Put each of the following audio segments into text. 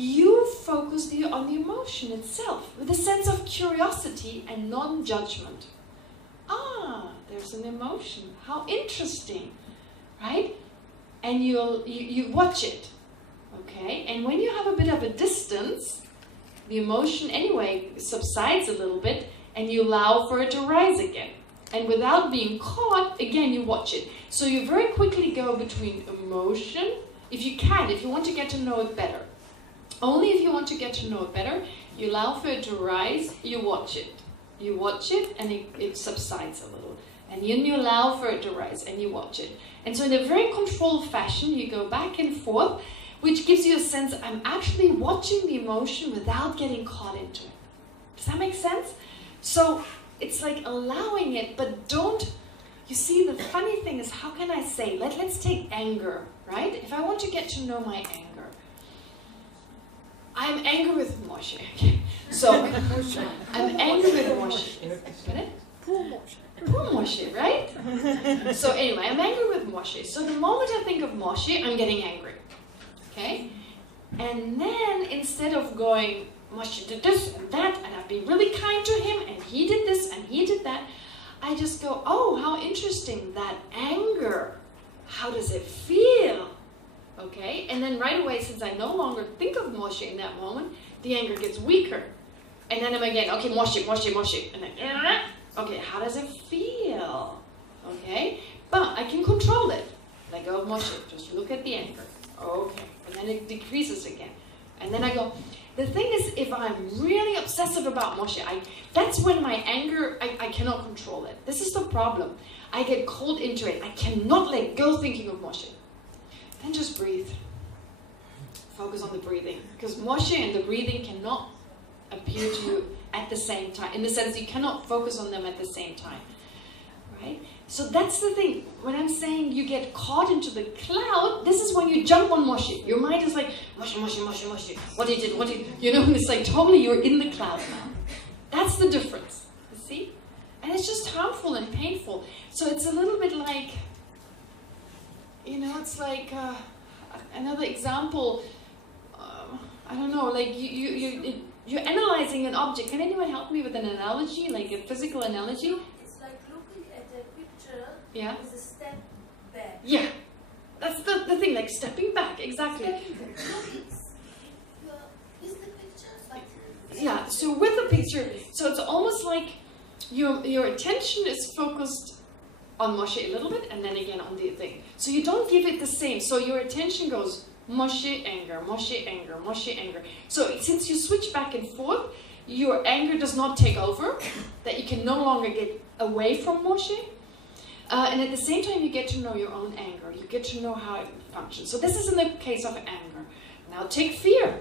you focus on the emotion itself with a sense of curiosity and non-judgment. Ah, there's an emotion. How interesting, right? And you watch it, okay? And when you have a bit of a distance, the emotion anyway subsides a little bit, and you allow for it to rise again. And without being caught, again, you watch it. So you very quickly go between emotion, if you can, if you want to get to know it better. Only if you want to get to know it better, you allow for it to rise, you watch it. You watch it, and it subsides a little. And then you allow for it to rise, and you watch it. And so in a very controlled fashion, you go back and forth, which gives you a sense, I'm actually watching the emotion without getting caught into it. Does that make sense? So it's like allowing it, but don't, you see, the funny thing is, how can I say, let's take anger, right? If I want to get to know my anger, I'm angry with Moshe. Okay. So I'm angry with Moshe. Get it? Poor Moshe, right? So anyway, I'm angry with Moshe. So the moment I think of Moshe, I'm getting angry. Okay? And then instead of going, Moshe did this and that, and I've been really kind to him, and he did this and he did that, I just go, oh, how interesting, that anger. How does it feel? Okay, and then right away, since I no longer think of Moshe in that moment, the anger gets weaker. And then I'm again, okay, Moshe, Moshe, Moshe. And then, okay, how does it feel? Okay, but I can control it. Let go of Moshe, just look at the anger. Okay, and then it decreases again. And then I go, the thing is, if I'm really obsessive about Moshe, that's when my anger, I cannot control it. This is the problem. I get caught into it. I cannot let go thinking of Moshe. Then just breathe. Focus on the breathing. Because Moshe and the breathing cannot appear to you at the same time. In the sense, you cannot focus on them at the same time. Right? So that's the thing. When I'm saying you get caught into the cloud, this is when you jump on Moshe. Your mind is like, Moshe, Moshe, Moshe, Moshe. What he did, you know, and it's like totally you're in the cloud now. That's the difference. You see? And it's just harmful and painful. So it's a little bit like, you know, it's like another example. I don't know, like you're analyzing an object. Can anyone help me with an analogy, like a physical analogy? It's like looking at a picture with a step back. Yeah, that's the thing, like stepping back, exactly. Stepping back. With the picture, like yeah, so with the picture, so it's almost like your attention is focused on Moshe a little bit, and then again on the thing. So you don't give it the same. So your attention goes Moshe, anger, Moshe, anger, Moshe, anger. So since you switch back and forth, your anger does not take over, that you can no longer get away from Moshe. And at the same time, you get to know your own anger. You get to know how it functions. So this is in the case of anger. Now take fear.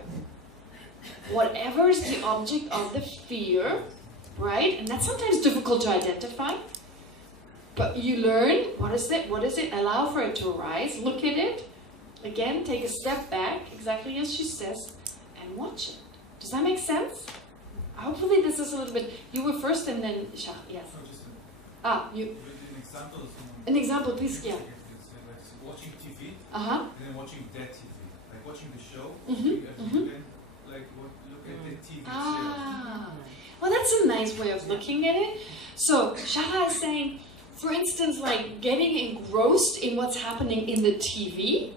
Whatever is the object of the fear, right? And that's sometimes difficult to identify. But you learn, what is it? Allow for it to arise, look at it. Again, take a step back, exactly as she says, and watch it. Does that make sense? Hopefully this is a little bit, you were first and then Shah, yes. You. An example, please, yeah. It's like watching TV, and then watching that TV. Like watching the show, then like look at the TV itself. Well, that's a nice way of looking at it. So, Shah is saying, for instance, like getting engrossed in what's happening in the TV,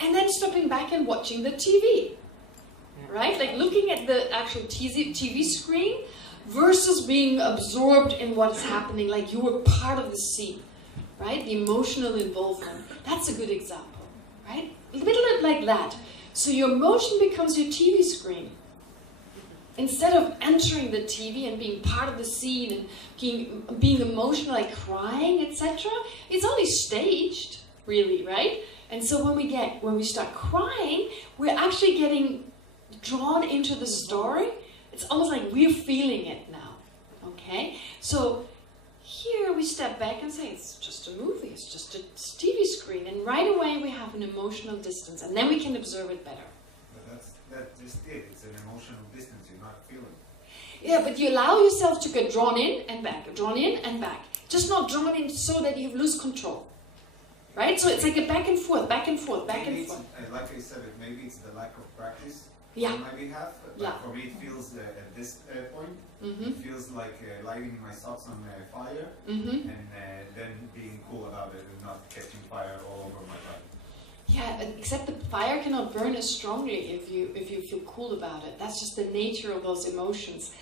and then stepping back and watching the TV, right? Like looking at the actual TV screen versus being absorbed in what's happening, like you were part of the scene, right? The emotional involvement. That's a good example, right? A little bit like that. So your emotion becomes your TV screen. Instead of entering the TV and being part of the scene and being emotional, like crying, etc., it's only staged, really, right? And so when we start crying, we're actually getting drawn into the story. It's almost like we're feeling it now, okay? So here we step back and say, it's just a movie, it's just a TV screen, and right away we have an emotional distance, and then we can observe it better. That's just it. It's an emotional distance. You're not feeling. Yeah, but you allow yourself to get drawn in and back, drawn in and back. Just not drawn in so that you lose control. right? So it's like a back and forth, back and forth, back and forth. Like I said, maybe it's the lack of practice Yeah. on my behalf. But for me, it feels at this point, it feels like lighting my socks on fire and then being cool about it and not catching fire all over my body. Yeah, except the fire cannot burn as strongly if you feel cool about it. That's just the nature of those emotions.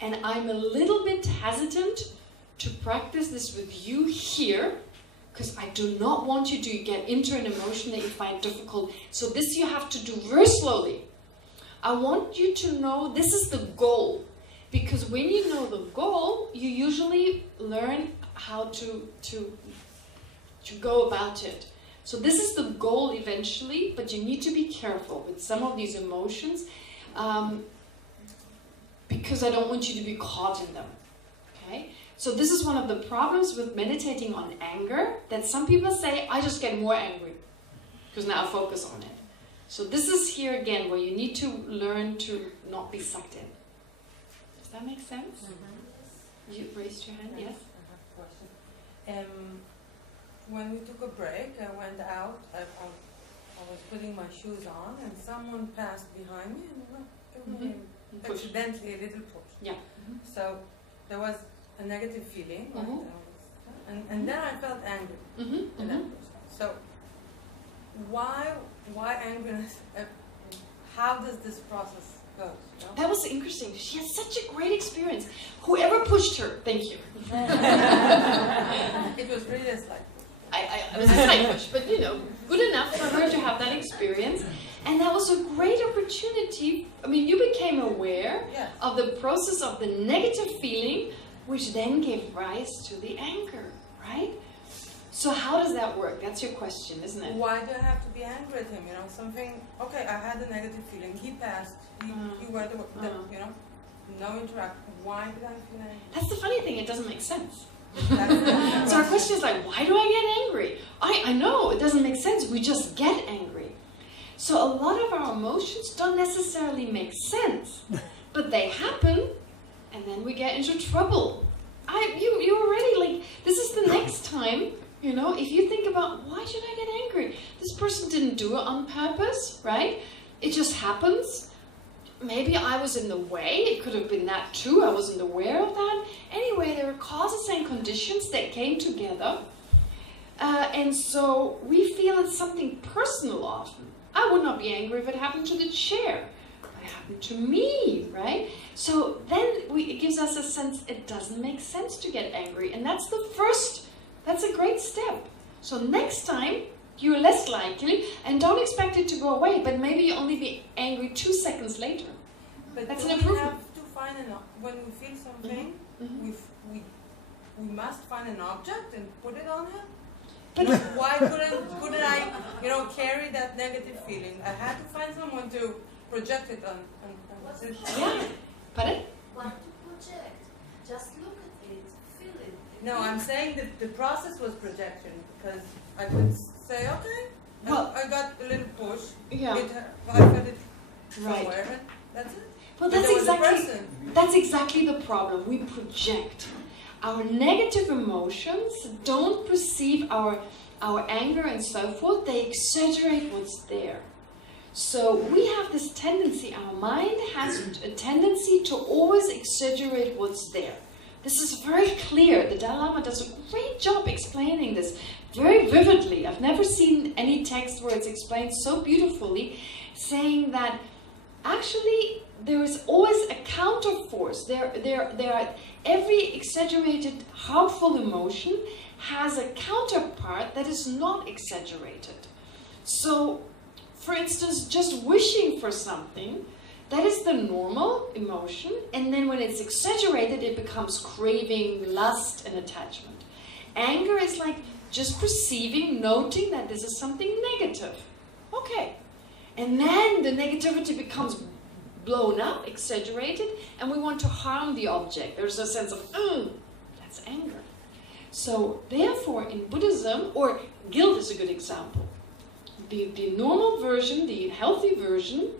And I'm a little bit hesitant to practice this with you here, because I do not want you to get into an emotion that you find difficult. So this you have to do very slowly. I want you to know this is the goal. Because when you know the goal, you usually learn how to go about it. So this is the goal eventually, but you need to be careful with some of these emotions because I don't want you to be caught in them. Okay? So this is one of the problems with meditating on anger, that some people say, I just get more angry because now I focus on it. So this is here again where you need to learn to not be sucked in. Does that make sense? You raised your hand, yes? I have a question. When we took a break, I went out, I was putting my shoes on, and someone passed behind me and gave me accidentally a little push. Yeah. So there was a negative feeling, and then I felt angry at that person. So why angriness? How does this process go? You know? That was interesting. She had such a great experience. Whoever pushed her, thank you. It was really a slight push. I was a slight push, but you know, good enough for her to have that experience. And that was a great opportunity. I mean, you became aware of the process of the negative feeling, which then gave rise to the anger, right? So how does that work? That's your question, isn't it? Why do I have to be angry at him? You know, something, okay, I had a negative feeling. He passed. He were the you know, no interaction. Why did I feel angry? That's the funny thing, it doesn't make sense. So our question is like, why do I get angry? I know, it doesn't make sense. We just get angry. So a lot of our emotions don't necessarily make sense, but they happen, and then we get into trouble. You already, like, this is the next time, you know, if you think about, why should I get angry? This person didn't do it on purpose, right? It just happens. Maybe I was in the way. It could have been that too. I wasn't aware of that. Anyway, there were causes and conditions that came together. And so we feel it's something personal often. I would not be angry if it happened to the chair. It happened to me, right? So then it gives us a sense it doesn't make sense to get angry. And that's a great step. So next time, you're less likely, and don't expect it to go away, but maybe you only be angry 2 seconds later. But that's an an improvement. We have to find when we feel something, we must find an object and put it on him. But why couldn't I, you know, carry that negative feeling? I had to find someone to project it on. Yeah. Pardon? Why to project? Just look at it, feel it. No, I'm saying that the process was projection, because I could say, okay, well, I got a little push. Yeah. I felt it somewhere, and that's it. Well, but that's exactly the problem. We project. Our negative emotions don't perceive our anger and so forth. They exaggerate what's there. So we have this tendency, our mind has a tendency to always exaggerate what's there. This is very clear. The Dalai Lama does a great job explaining this very vividly. I've never seen any text where it's explained so beautifully, saying that actually there is always a counterforce. Every exaggerated, harmful emotion has a counterpart that is not exaggerated. So, for instance, just wishing for something, that is the normal emotion, and then when it's exaggerated, it becomes craving, lust, and attachment. Anger is like just perceiving, noting that this is something negative. Okay. And then the negativity becomes blown up, exaggerated, and we want to harm the object. There's a sense of, that's anger. So, therefore, in Buddhism, or guilt is a good example. The normal version, the healthy version,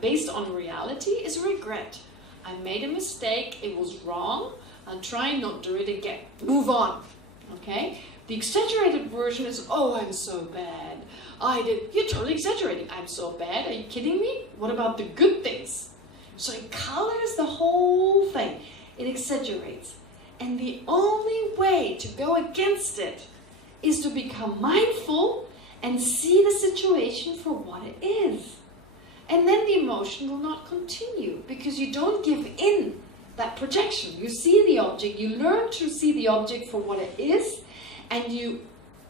based on reality, is regret. I made a mistake, it was wrong, I'll try not to do it again. Move on. Okay? The exaggerated version is, oh, I'm so bad. You're totally exaggerating. I'm so bad. Are you kidding me? What about the good things? So it colors the whole thing. It exaggerates. And the only way to go against it is to become mindful and see the situation for what it is. And then the emotion will not continue because you don't give in that projection. You see the object, you learn to see the object for what it is, and you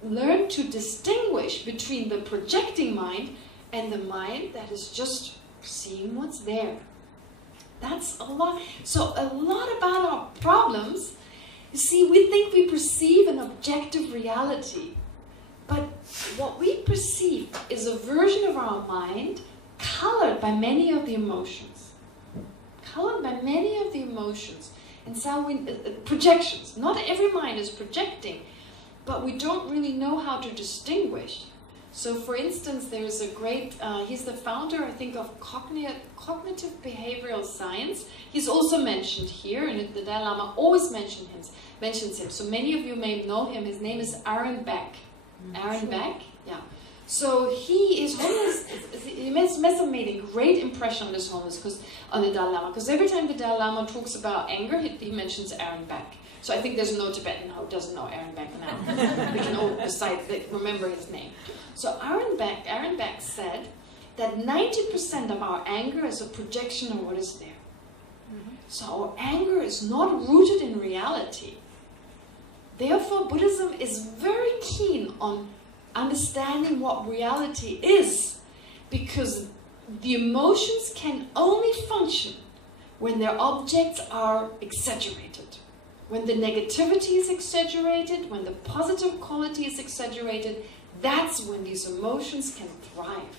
learn to distinguish between the projecting mind and the mind that is just seeing what's there. That's a lot. So a lot about our problems, you see, we think we perceive an objective reality, but what we perceive is a version of our mind colored by many of the emotions. Colored by many of the emotions. And so projections. Not every mind is projecting, but we don't really know how to distinguish. So for instance, there's a great, he's the founder, I think, of cognitive behavioral science. He's also mentioned here, and the Dalai Lama always mentions him. So many of you may know him. His name is Aaron Beck. Aaron Beck, yeah. So he is homeless. He must have made a great impression on this homeless, on the Dalai Lama, because every time the Dalai Lama talks about anger, he mentions Aaron Beck. So I think there's no Tibetan who doesn't know Aaron Beck now. We can all remember his name. So Aaron Beck said that 90% of our anger is a projection of what is there. So our anger is not rooted in reality. Therefore, Buddhism is very keen on understanding what reality is, because the emotions can only function when their objects are exaggerated. When the negativity is exaggerated, when the positive quality is exaggerated, that's when these emotions can thrive.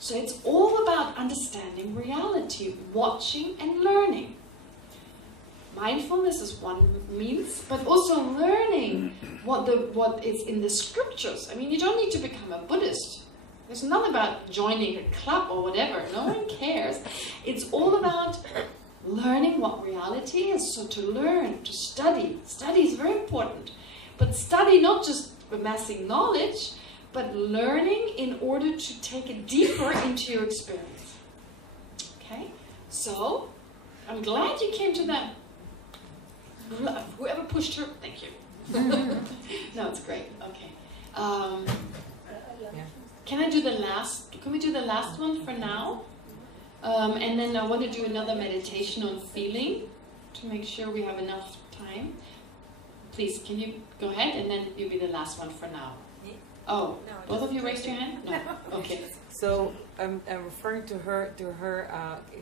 So it's all about understanding reality, watching and learning. Mindfulness is one means, but also learning what is in the scriptures. I mean, you don't need to become a Buddhist. It's not about joining a club or whatever. No one cares. It's all about learning what reality is. So to learn, to study. Study is very important. But study not just amassing knowledge, but learning in order to take it deeper into your experience. Okay? So, I'm glad you came to that. Whoever pushed her, thank you. No, it's great. Okay. Can I do the last? Can we do the last one for now? And then I want to do another meditation on feeling to make sure we have enough time. Please, can you go ahead, and then you'll be the last one for now. Oh, no, both of you raised your hand? No. Okay. So I'm referring to her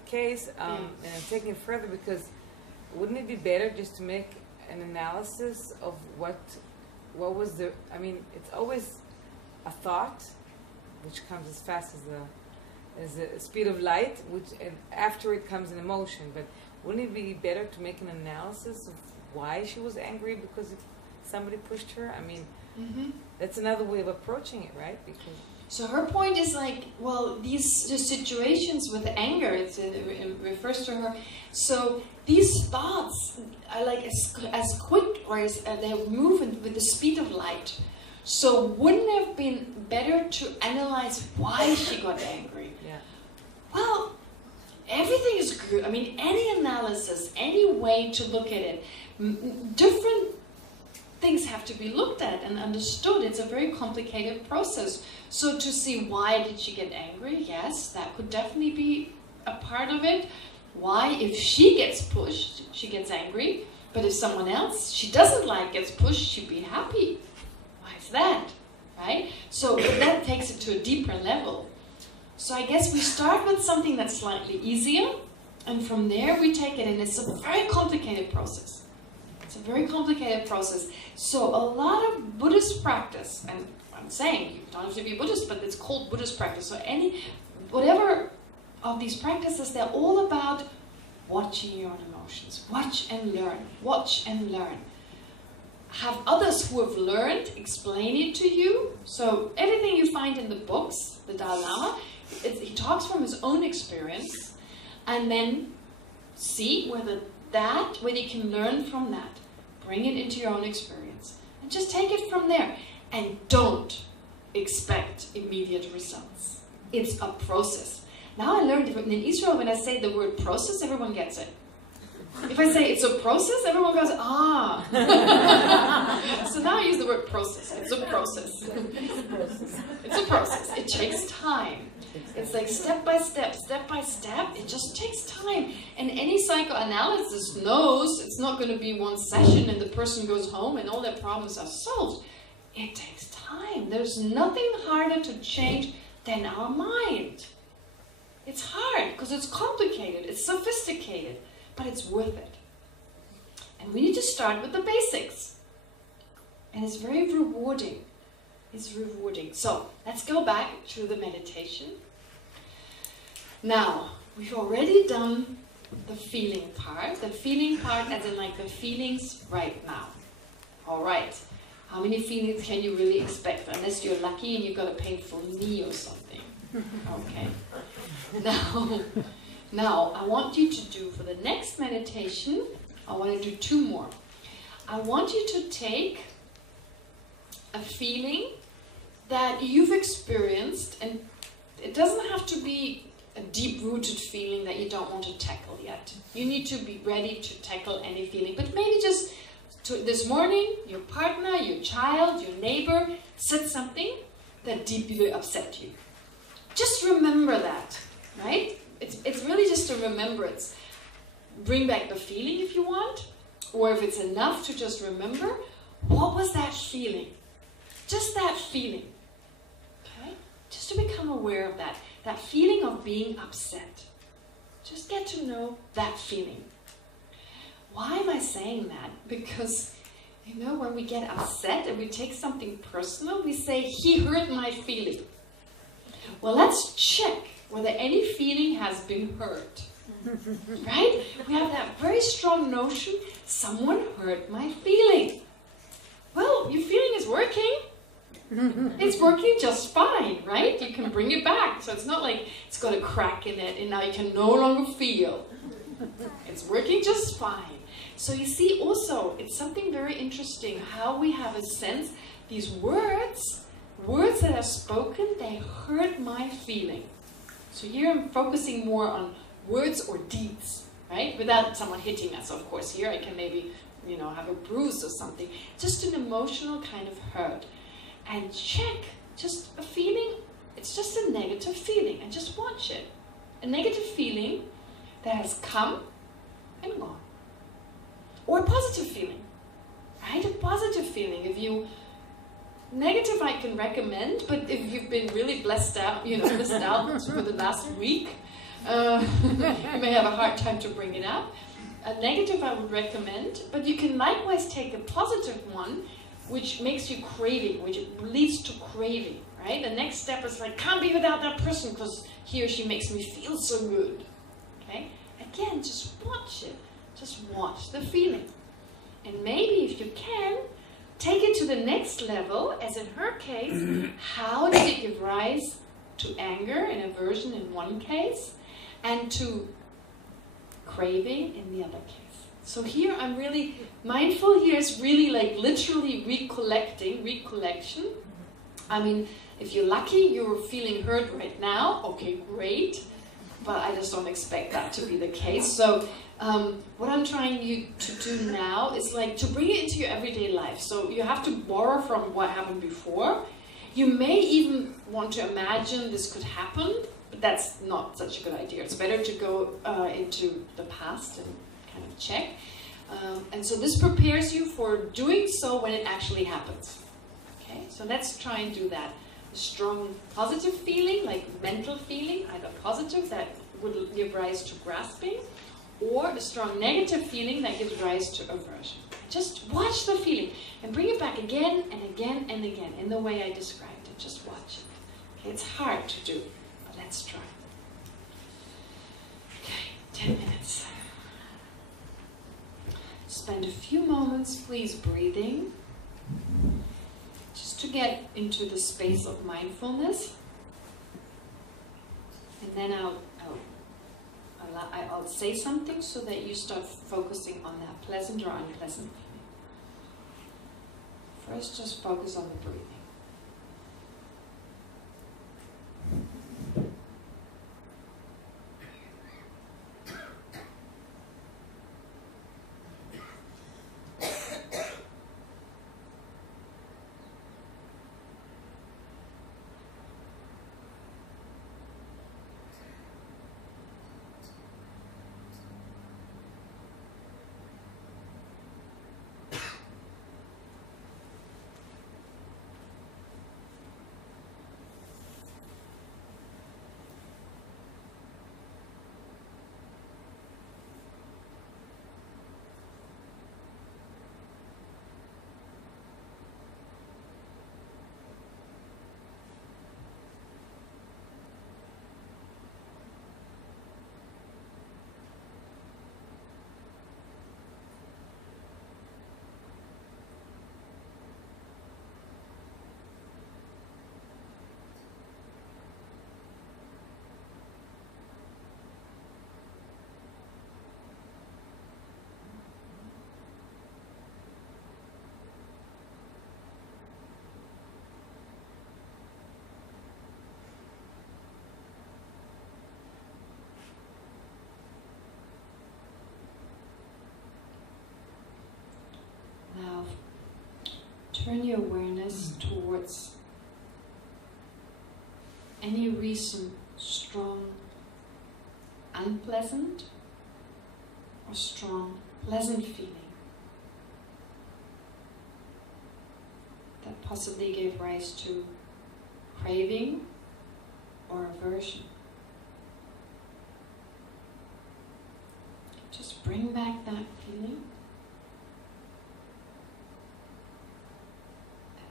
case, and I'm taking it further because wouldn't it be better just to make an analysis of what was the? I mean, it's always a thought, which comes as fast as the speed of light, and after it comes an emotion. But wouldn't it be better to make an analysis of why she was angry because somebody pushed her? I mean, that's another way of approaching it, right? Because so her point is like, well, these situations with anger, it refers to her. So these thoughts are like as quick, or they move with the speed of light. So wouldn't it have been better to analyze why she got angry? Yeah. Well, everything is good. I mean, any analysis, any way to look at it, different things have to be looked at and understood. It's a very complicated process. So to see why did she get angry, yes, that could definitely be a part of it. Why, if she gets pushed, she gets angry, but if someone else she doesn't like gets pushed, she'd be happy. Why is that, right? So that takes it to a deeper level. So I guess we start with something that's slightly easier, and from there we take it, and it's a very complicated process. It's a very complicated process. So a lot of Buddhist practice, and I'm saying you don't have to be Buddhist, but it's called Buddhist practice. So whatever of these practices, they're all about watching your own emotions. Watch and learn. Watch and learn. Have others who have learned explain it to you. So everything you find in the books, the Dalai Lama, he talks from his own experience, and then see whether you can learn from that. Bring it into your own experience. And just take it from there. And don't expect immediate results. It's a process. Now I learned in Israel, when I say the word process, everyone gets it. If I say it's a process, everyone goes, ah. So now I use the word process. It's a process. It's a process. It takes time. It's like step by step, step by step. It just takes time. And any psychoanalysis knows it's not going to be one session and the person goes home and all their problems are solved. It takes time. There's nothing harder to change than our mind. It's hard because it's complicated. It's sophisticated. But it's worth it. And we need to start with the basics. And it's very rewarding. It's rewarding. So, let's go back to the meditation. Now, we've already done the feeling part. The feeling part as in like the feelings right now. Alright. How many feelings can you really expect? Unless you're lucky and you've got a painful knee or something. Okay. Now, I want you to do, for the next meditation, I want to do 2 more. I want you to take a feeling that you've experienced, and it doesn't have to be a deep-rooted feeling that you don't want to tackle yet. You need to be ready to tackle any feeling, but maybe just this morning, your partner, your child, your neighbor said something that deeply upset you. Just remember that, right? It's really just a remembrance. Bring back the feeling if you want, or if it's enough to just remember, what was that feeling? Just that feeling, okay? Just to become aware of that feeling of being upset. Just get to know that feeling. Why am I saying that? Because, you know, when we get upset and we take something personal, we say, he hurt my feeling. Well, let's check whether any feeling has been hurt. Right? We have that very strong notion, someone hurt my feeling. Well, your feeling is working. It's working just fine, right? You can bring it back. So it's not like it's got a crack in it and now you can no longer feel. It's working just fine. So you see also, it's something very interesting how we have a sense, these words that are spoken, they hurt my feeling. So here I'm focusing more on words or deeds, right? Without someone hitting us, of course. Here I can maybe, you know, have a bruise or something. Just an emotional kind of hurt. And check, just a feeling, it's just a negative feeling, and just watch it. A negative feeling that has come and gone. Or a positive feeling, right? A positive feeling. If you, negative I can recommend, but if you've been really blessed out, you know, blessed out for the last week, you may have a hard time to bring it up. A negative I would recommend, but you can likewise take a positive one, which makes you craving, which leads to craving, right? The next step is like, can't be without that person because he or she makes me feel so good, okay? Again, just watch it. Just watch the feeling. And maybe if you can, take it to the next level, as in her case, how did it give rise to anger and aversion in one case, and to craving in the other case. So here I'm really, mindful here is really like literally recollection. I mean, if you're lucky, you're feeling hurt right now, okay, great, but I just don't expect that to be the case. So what I'm trying you to do now is like to bring it into your everyday life. So you have to borrow from what happened before. You may even want to imagine this could happen, but that's not such a good idea. It's better to go into the past and kind of check. And so this prepares you for doing so when it actually happens. Okay, so let's try and do that. A strong positive feeling, like mental feeling, either positive that would give rise to grasping, or a strong negative feeling that gives rise to aversion. Just watch the feeling and bring it back again and again and again in the way I described it. Just watch it. Okay, it's hard to do, but let's try. Okay, 10 minutes. Spend a few moments, please, breathing, just to get into the space of mindfulness. And then I'll say something so that you start focusing on that pleasant or unpleasant feeling. First, just focus on the breathing. Now, turn your awareness towards any recent strong unpleasant or strong pleasant feeling that possibly gave rise to craving or aversion. Just bring back that feeling.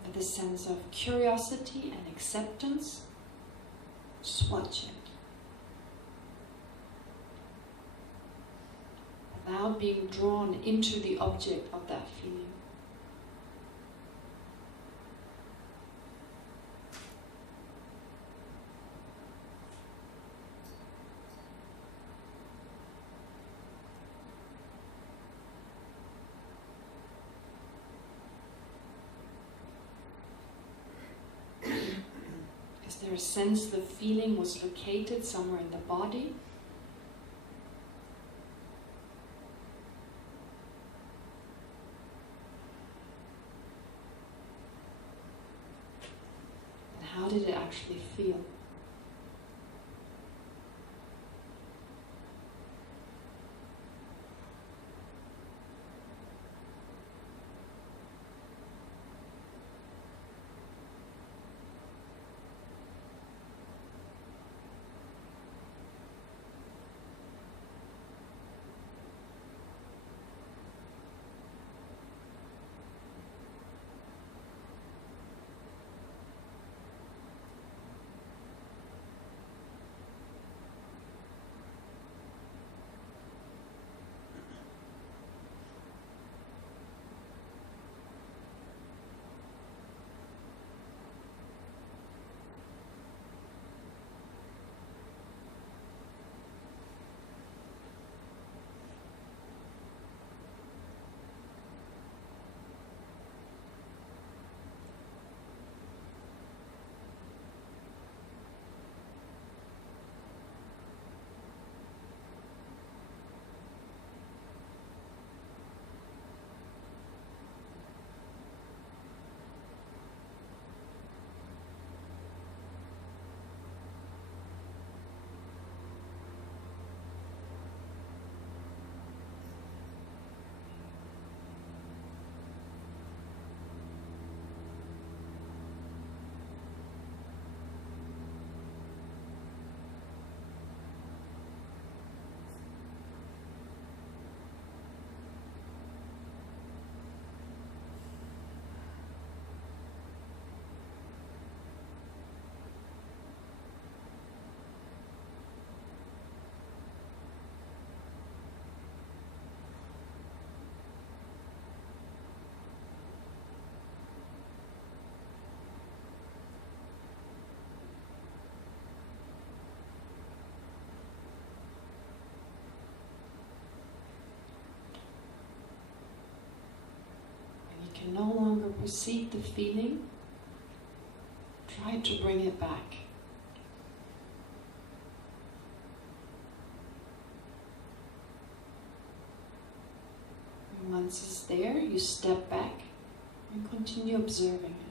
With a sense of curiosity and acceptance, just watch it. Without being drawn into the object of that feeling. Is there a sense the feeling was located somewhere in the body? And how did it actually feel? perceive the feeling, try to bring it back. And once it's there, you step back and continue observing it.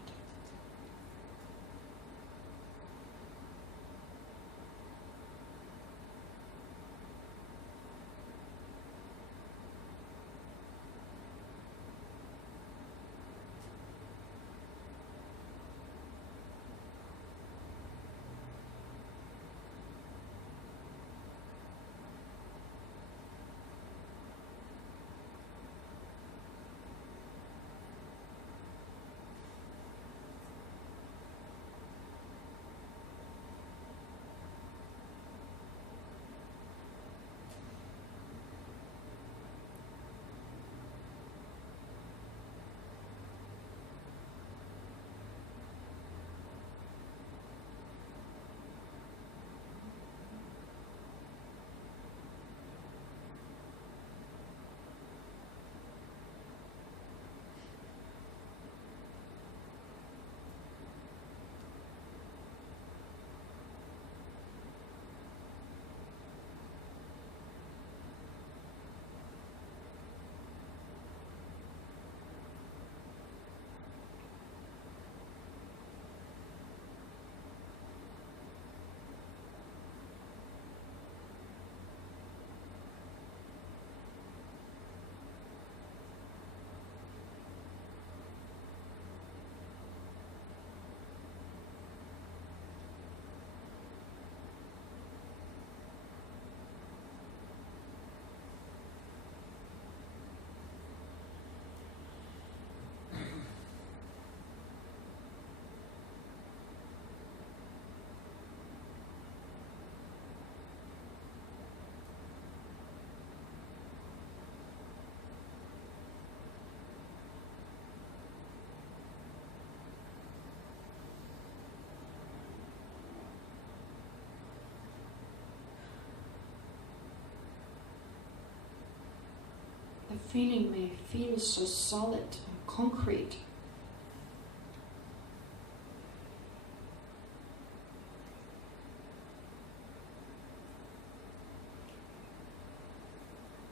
The feeling may feel so solid and concrete.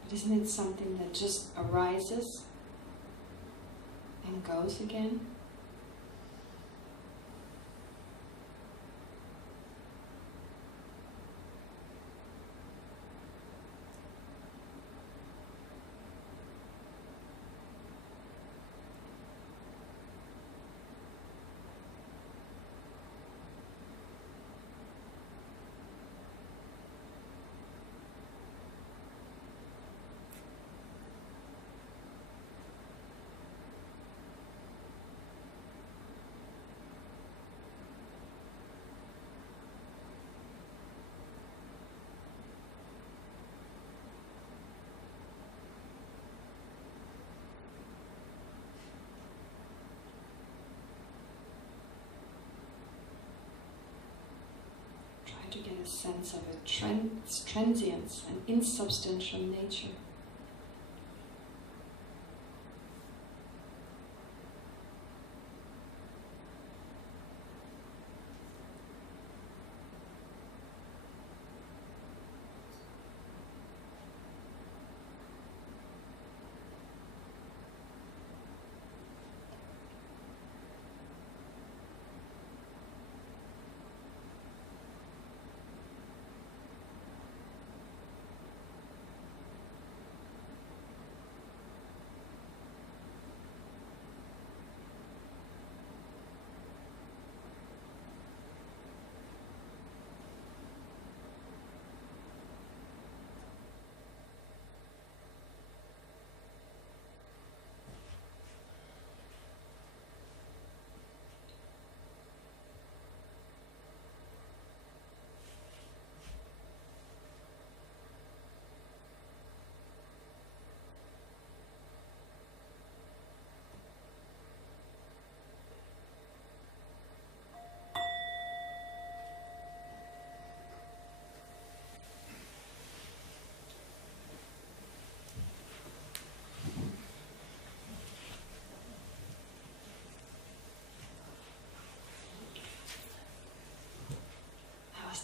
But isn't it something that just arises and goes again? To get a sense of its transience and insubstantial nature.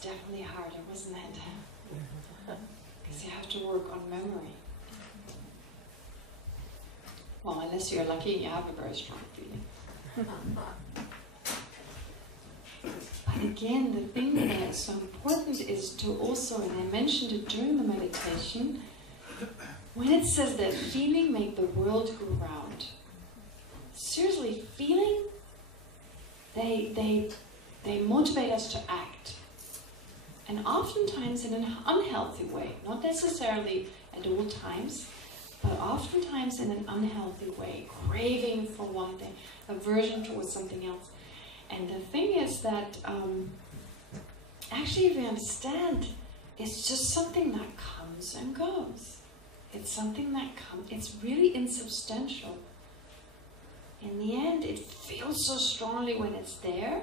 definitely harder, wasn't it? Because you have to work on memory. Well, unless you're lucky and you have a very strong feeling. But again, the thing that is so important is to also, and I mentioned it during the meditation, when it says that feeling make the world go round. Seriously, feeling, they motivate us to act. And oftentimes in an unhealthy way, not necessarily at all times, but oftentimes in an unhealthy way, craving for one thing, aversion towards something else. And the thing is that, actually if you understand, it's just something that comes and goes. It's something that comes, it's really insubstantial. In the end, it feels so strongly when it's there,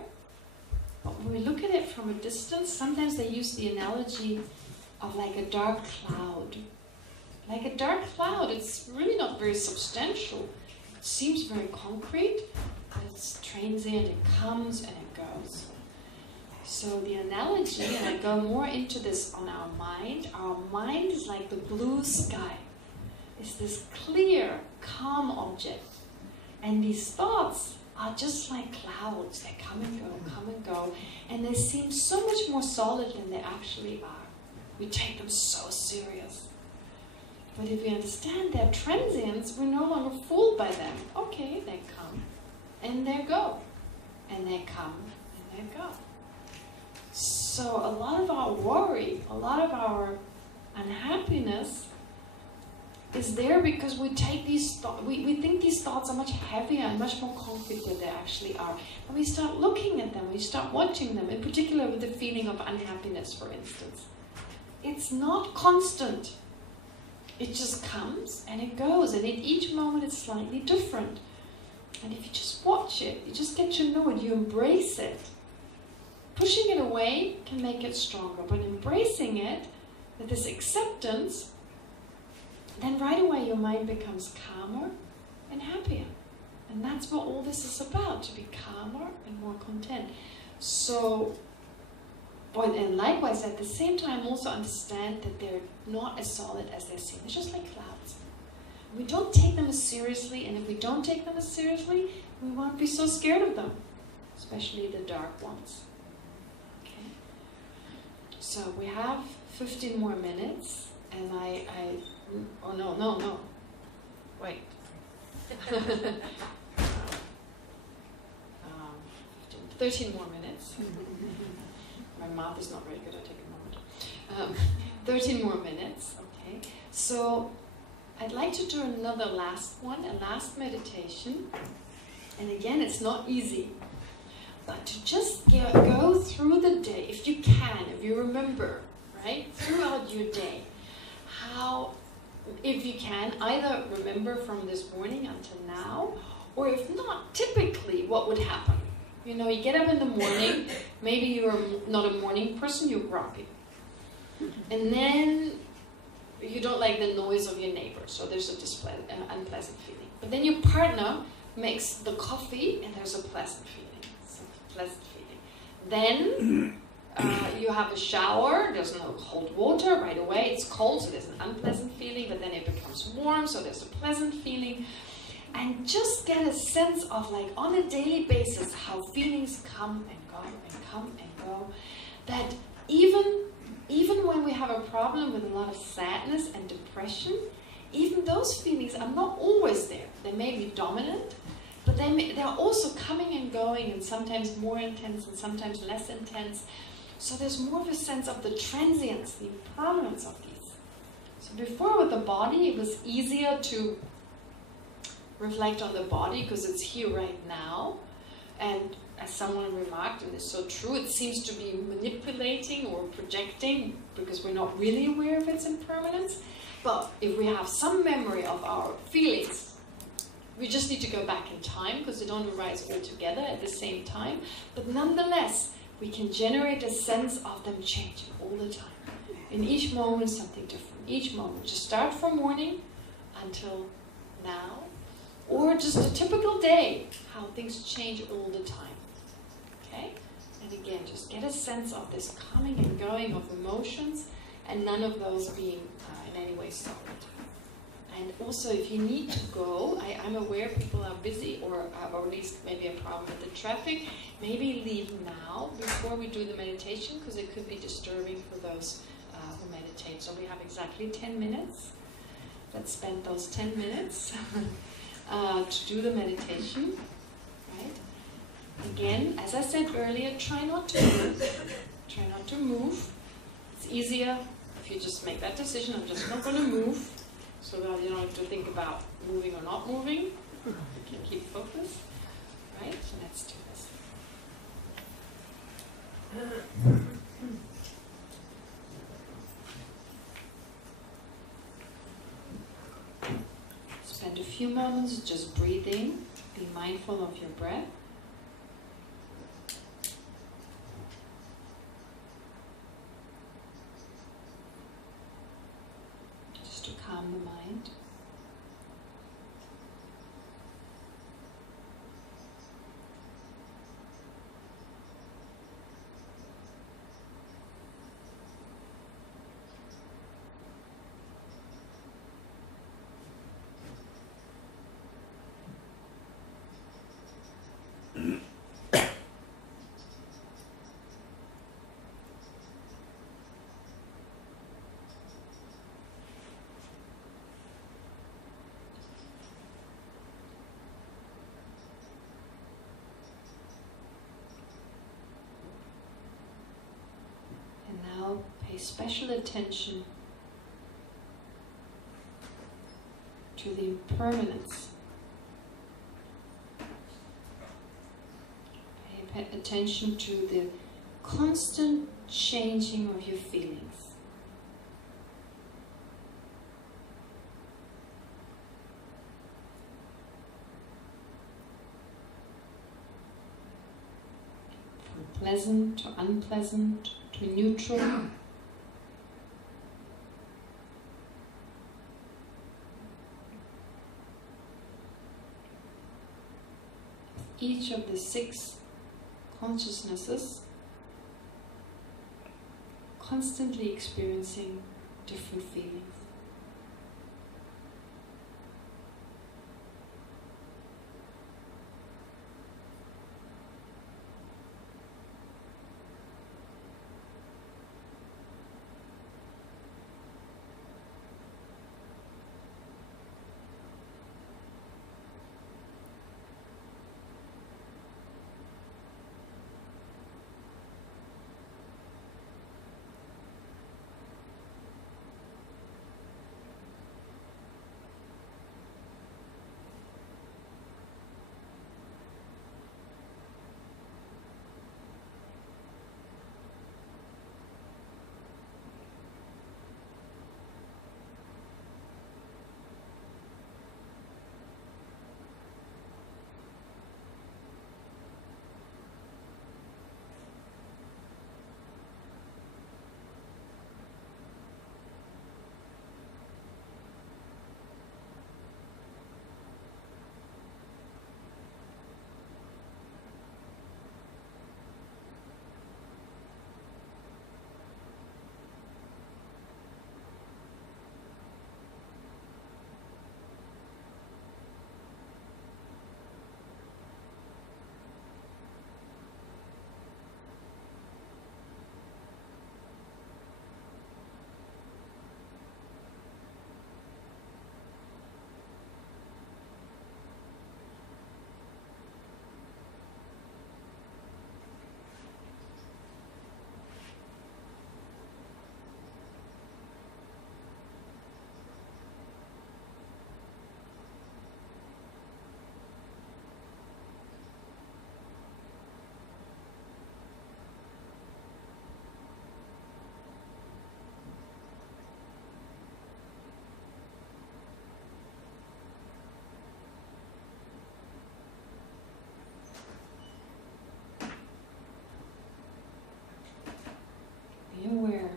but when we look at it from a distance, sometimes they use the analogy of like a dark cloud. Like a dark cloud, it's really not very substantial. It seems very concrete, but it's transient, it comes and it goes. So the analogy, and I go more into this on our mind is like the blue sky. It's this clear, calm object. And these thoughts are just like clouds. They come and go, and they seem so much more solid than they actually are. We take them so serious. But if we understand their transience, we're no longer fooled by them. Okay, they come, and they go. And they come, and they go. So a lot of our worry, a lot of our unhappiness is there because we take these thoughts, we think these thoughts are much heavier and much more concrete than they actually are. And we start looking at them, we start watching them, in particular with the feeling of unhappiness, for instance. It's not constant. It just comes and it goes, and at each moment it's slightly different. And if you just watch it, you just get to know it, you embrace it. Pushing it away can make it stronger, but embracing it with this acceptance, then right away your mind becomes calmer and happier. And that's what all this is about, to be calmer and more content. So, and likewise at the same time also understand that they're not as solid as they seem. They're just like clouds. We don't take them as seriously, and if we don't take them as seriously, we won't be so scared of them, especially the dark ones. Okay? So we have 15 more minutes, and oh no. Wait. 13 more minutes. My math is not very good, I'll take a moment. 13 more minutes, okay. So I'd like to do another last one, a last meditation. And again, it's not easy, but to just go through the day, if you can, if you remember, right, throughout your day, how, if you can, either remember from this morning until now, or if not, typically what would happen. You know, you get up in the morning, maybe you're not a morning person, you're grumpy. And then you don't like the noise of your neighbors, so there's an unpleasant feeling. But then your partner makes the coffee, and there's a pleasant feeling. It's a pleasant feeling. Then you have a shower, there's no cold water right away, it's cold, so there's an unpleasant feeling, but then it becomes warm, so there's a pleasant feeling. And just get a sense of, like, on a daily basis, how feelings come and go and come and go. That even when we have a problem with a lot of sadness and depression, even those feelings are not always there. They may be dominant, but they're also coming and going, and sometimes more intense and sometimes less intense. So there's more of a sense of the transience, the impermanence of these. So before with the body, it was easier to reflect on the body because it's here right now. And as someone remarked, and it's so true, it seems to be manipulating or projecting because we're not really aware of its impermanence. But if we have some memory of our feelings, we just need to go back in time because they don't arise all together at the same time. But nonetheless, we can generate a sense of them changing all the time. In each moment, something different. Each moment, just start from morning until now. Or just a typical day, how things change all the time. Okay? And again, just get a sense of this coming and going of emotions, and none of those being in any way solid. And also, if you need to go, I'm aware people are busy or at least maybe a problem with the traffic. Maybe leave now before we do the meditation, because it could be disturbing for those who meditate. So we have exactly 10 minutes. Let's spend those 10 minutes to do the meditation. Right? Again, as I said earlier, try not to move. Try not to move. It's easier if you just make that decision. I'm just not going to move. So that you don't have to think about moving or not moving. You can keep focus. Right? So let's do this. Spend a few moments just breathing. Be mindful of your breath. Just to calm the mind. Now pay special attention to the impermanence. Pay attention to the constant changing of your feelings. From pleasant to unpleasant, to neutral. Each of the 6 consciousnesses constantly experiencing different feelings. Be aware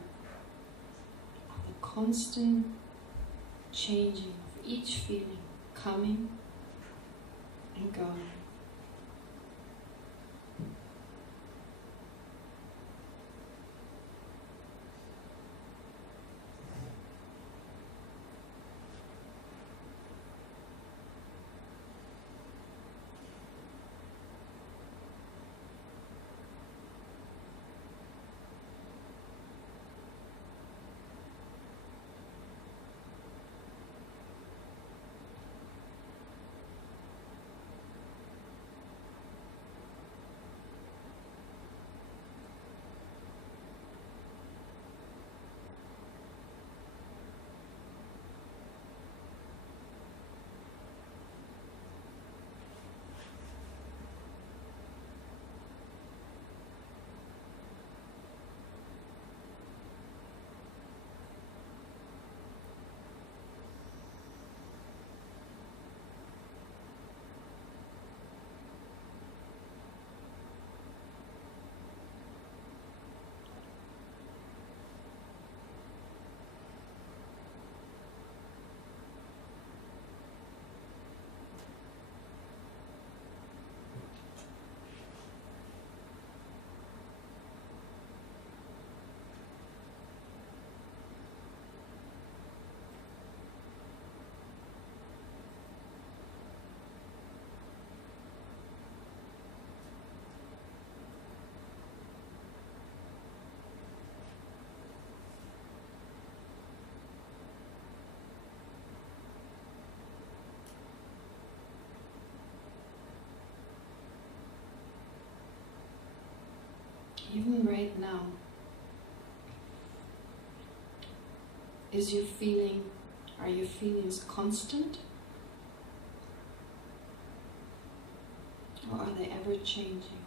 of the constant changing of each feeling, coming and going. Even right now, is your feeling, are your feelings constant? Or are they ever changing?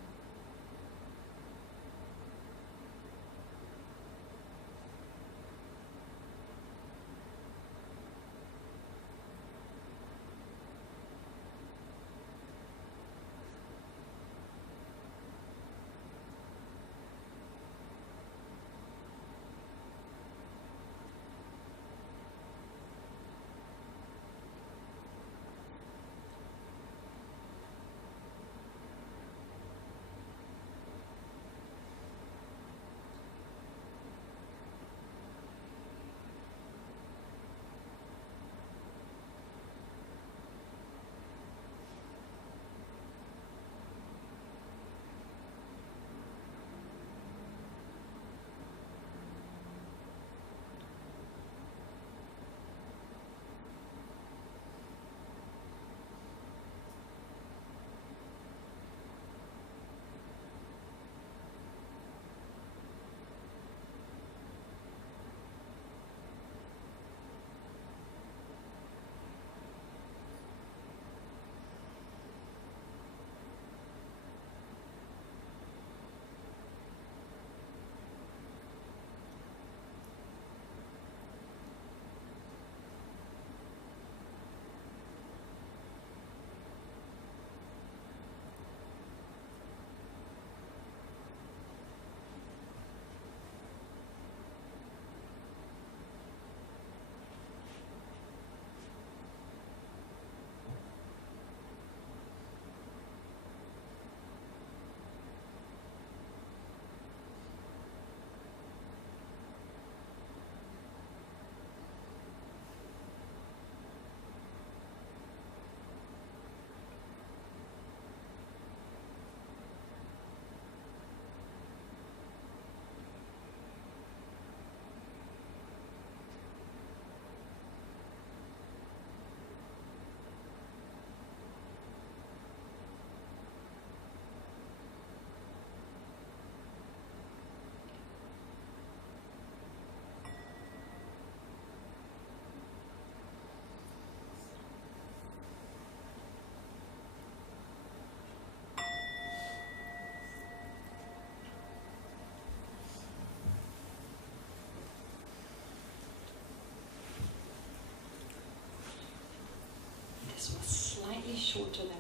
This was slightly shorter than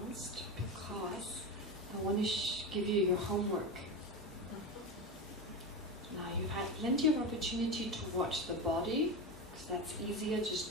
announced because I want to give you your homework. Now you've had plenty of opportunity to watch the body, because that's easier, just